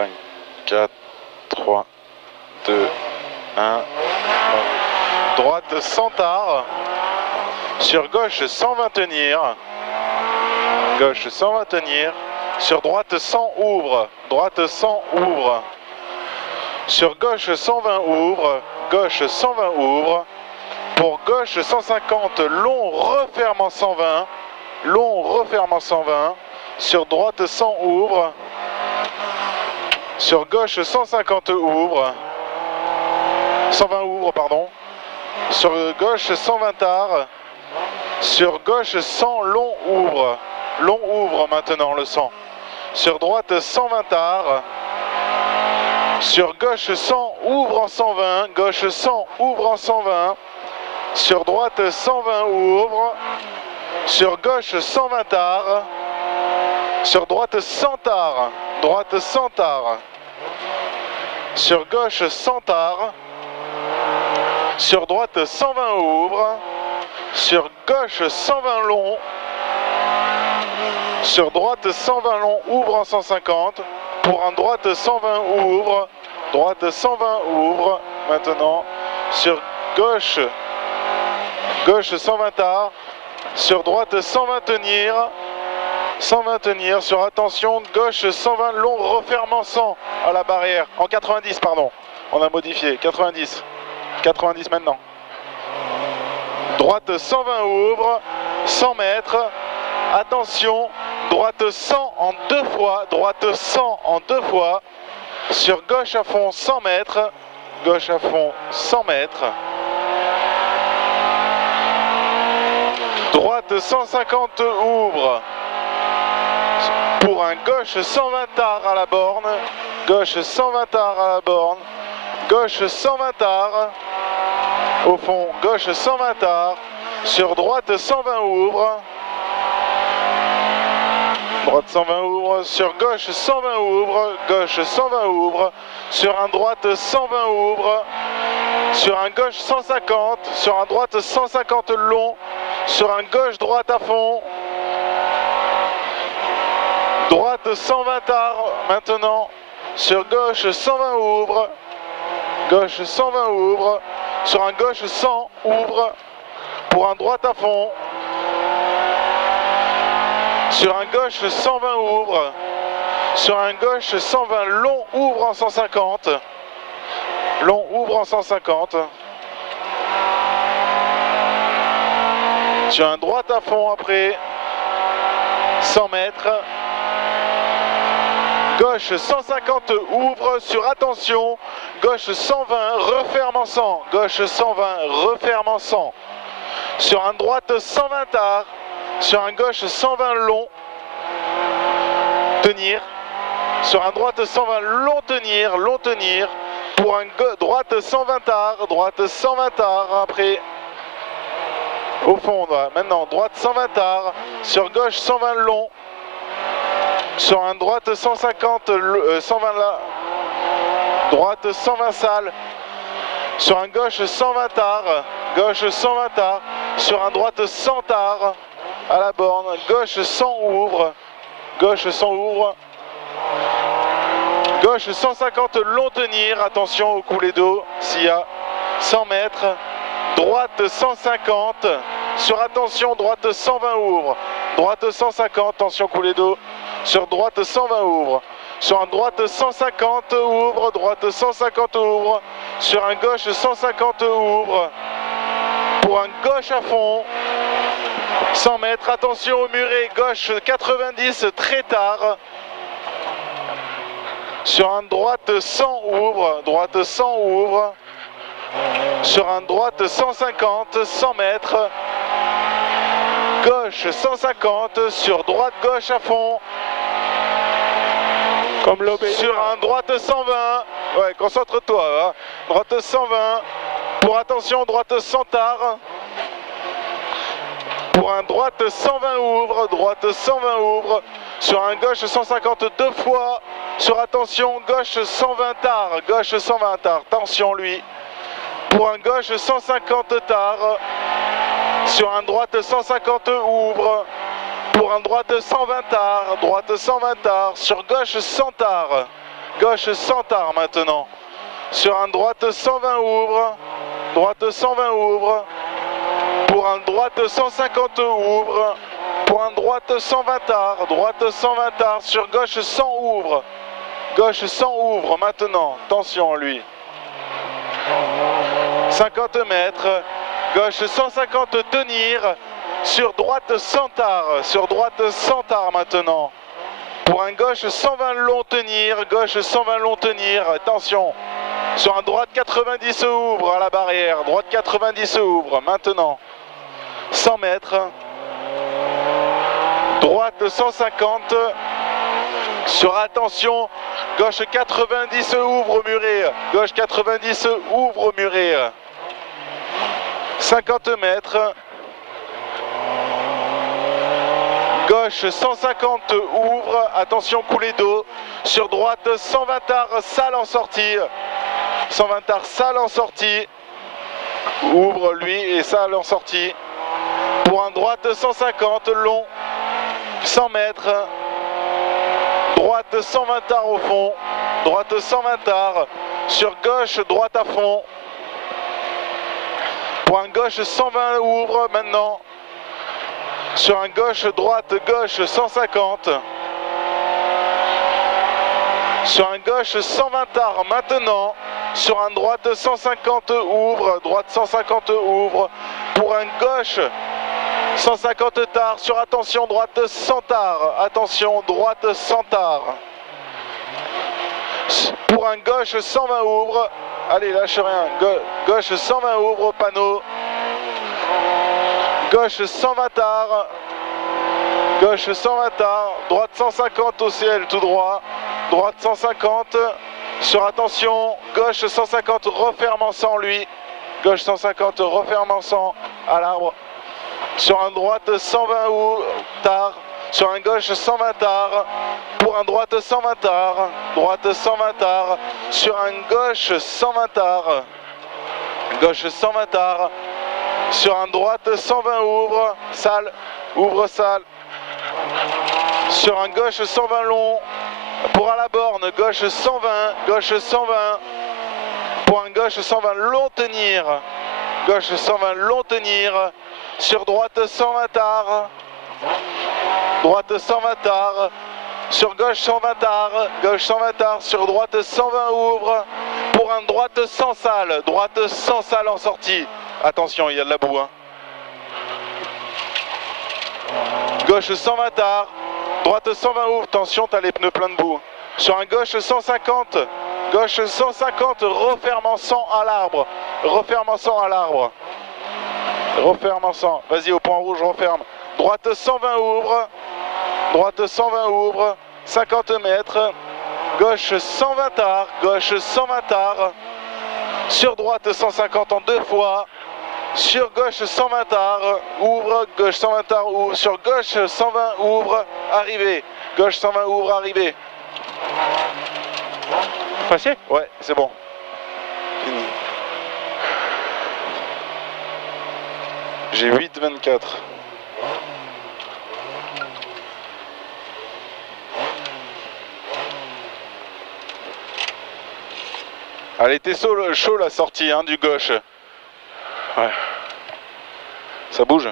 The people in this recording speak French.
5, 4, 3, 2, 1. Droite sans tard. Sur gauche sans 20 tenir. Gauche sans 20 tenir. Sur droite sans ouvre. Droite sans ouvre. Sur gauche 120 ouvre. Gauche 120 ouvre. Pour gauche 150 long referme en 120. Long referme en 120. Sur droite 100 ouvre. Sur gauche 150 ouvre. 120 ouvre pardon. Sur gauche 120 tard. Sur gauche 100 long ouvre. Long ouvre maintenant le 100. Sur droite 120 tard. Sur gauche 100 ouvre en 120. Gauche 100 ouvre en 120. Sur droite 120 ouvre. Sur gauche 120 tard. Sur droite 100 tard. Droite 100 tard. Sur gauche 100 tard. Sur droite 120 ouvre. Sur gauche 120 long. Sur droite 120 long ouvre en 150. Pour un droite 120 ouvre. Droite 120 ouvre. Maintenant sur gauche. Gauche 120 tard. Sur droite 120 tenir. 120 tenir. Sur attention gauche 120 long refermant 100 à la barrière. En 90 pardon. On a modifié. 90. 90 maintenant. Droite 120 ouvre. 100 mètres. Attention. Droite 100 en 2 fois. Droite 100 en 2 fois. Sur gauche à fond 100 mètres. Gauche à fond 100 mètres. Droite 150 ouvre. Pour un gauche 120 tard à la borne. Gauche 120 tard à la borne. Gauche 120 tard. Au fond, gauche 120 tard. Sur droite 120 ouvre. Droite 120 ouvre. Sur gauche 120 ouvre. Gauche 120 ouvre. Sur un droite 120 ouvre. Sur un gauche 150. Sur un droite 150 long. Sur un gauche droite à fond. Droite 120 tard maintenant. Sur gauche 120 ouvre. Gauche 120 ouvre. Sur un gauche 100 ouvre. Pour un droite à fond. Sur un gauche 120 ouvre. Sur un gauche 120 long ouvre en 150. Long ouvre en 150. Sur un droite à fond après. 100 mètres. Gauche 150 ouvre sur attention. Gauche 120 referme en 100. Gauche 120 referme en 100. Sur un droite 120 tard. Sur un gauche 120 long. Tenir. Sur un droite 120 long tenir. Long tenir. Pour un droite 120 tard. Droite 120 tard après. Au fond là. Maintenant droite 120 tard. Sur gauche 120 long. Sur un droite 150, 120 là, droite 120 sale, sur un gauche 120 tard, gauche 120 tard, sur un droite 100 tard, à la borne, gauche 100 ouvre, gauche 100 ouvre, gauche 150 long tenir, attention au coulée d'eau, s'il y a 100 mètres, droite 150, sur attention, droite 120 ouvre, droite 150, attention coulée d'eau. Sur droite 120 ouvre. Sur un droite 150 ouvre. Droite 150 ouvre. Sur un gauche 150 ouvre. Pour un gauche à fond. 100 mètres. Attention au muret. Gauche 90 très tard. Sur un droite 100 ouvre. Droite 100 ouvre. Sur un droite 150. 100 mètres. Gauche 150. Sur droite gauche à fond. Comme l'obéi. Sur un droite 120. Ouais, concentre-toi. Hein. Droite 120. Pour attention, droite 100 tard. Pour un droite 120 ouvre. Droite 120 ouvre. Sur un gauche 150 deux fois. Sur attention, gauche 120 tard. Gauche 120 tard. Tension lui. Pour un gauche 150 tard. Sur un droite 150 ouvre. Pour un droite 120 tard, droite 120 tard, sur gauche 100 tard, Gauche 100 tard maintenant. Sur un droite 120 ouvre. Droite 120 ouvre. Pour un droite 150 ouvre. Pour un droite 120 tard. Droite 120 tard. Sur gauche 100 ouvre. Gauche 100 ouvre maintenant. Attention lui. 50 mètres. Gauche 150 tenir. Sur droite 100 tard. Sur droite 100 tard maintenant. Pour un gauche 120 long tenir. Gauche 120 long tenir. Attention. Sur un droite 90 ouvre à la barrière. Droite 90 ouvre maintenant. 100 mètres. Droite 150. Sur attention. Gauche 90 ouvre muré. Gauche 90 ouvre muré. 50 mètres. Gauche 150 ouvre. Attention coulée d'eau. Sur droite 120 tard sale en sortie. 120 tard sale en sortie. Ouvre lui et sale en sortie. Pour un droite 150 long. 100 mètres. Droite 120 tard au fond. Droite 120 tard. Sur gauche, droite à fond. Pour un gauche 120 ouvre maintenant. Sur un gauche, droite, gauche 150. Sur un gauche 120 tard maintenant. Sur un droite 150 ouvre. Droite 150 ouvre. Pour un gauche 150 tard. Sur attention droite 100 tard. Attention droite 100 tard. Pour un gauche 120 ouvre. Allez lâche rien. Gauche 120 ouvre au panneau. Gauche 120 tard. Gauche 120 tard. Droite 150 au ciel tout droit. Droite 150. Sur attention. Gauche 150 refermant sans lui. Gauche 150 refermant sans à l'arbre. Sur un droite 120 tard. Sur un gauche 120 tard. Pour un droite 120 tard. Droite 120 tard. Sur un gauche 120 tard. Gauche 120 tard. Sur un droite 120 ouvre. Sale. Ouvre sale. Sur un gauche 120 long. Pour à la borne. Gauche 120. Gauche 120. Pour un gauche 120 long tenir. Gauche 120 long tenir. Sur droite 120 tard. Droite 120 tard. Sur gauche 120 tard. Gauche 120 tard. Sur droite 120 ouvre. Pour un droite 100 sale. Droite 100 sale en sortie. Attention, il y a de la boue. Hein. Gauche 120 tard. Droite 120 ouvre. Attention, t'as les pneus pleins de boue. Sur un gauche 150. Gauche 150. Refermant 100 à l'arbre. Refermant 100 à l'arbre. Referme 100. Vas-y, au point rouge, referme. Droite 120 ouvre. Droite 120 ouvre. 50 mètres. Gauche 120 tard. Gauche 120 tard. Sur droite 150 en deux fois. Sur gauche 120 tard. Ouvre. Gauche 120 tard. Ouvre. Sur gauche 120 ouvre. Arrivé. Gauche 120 ouvre. Arrivé. Passé? Ouais, c'est bon. Fini. J'ai 8,24. Elle était chaud la sortie hein, du gauche. Ouais. Ça bouge.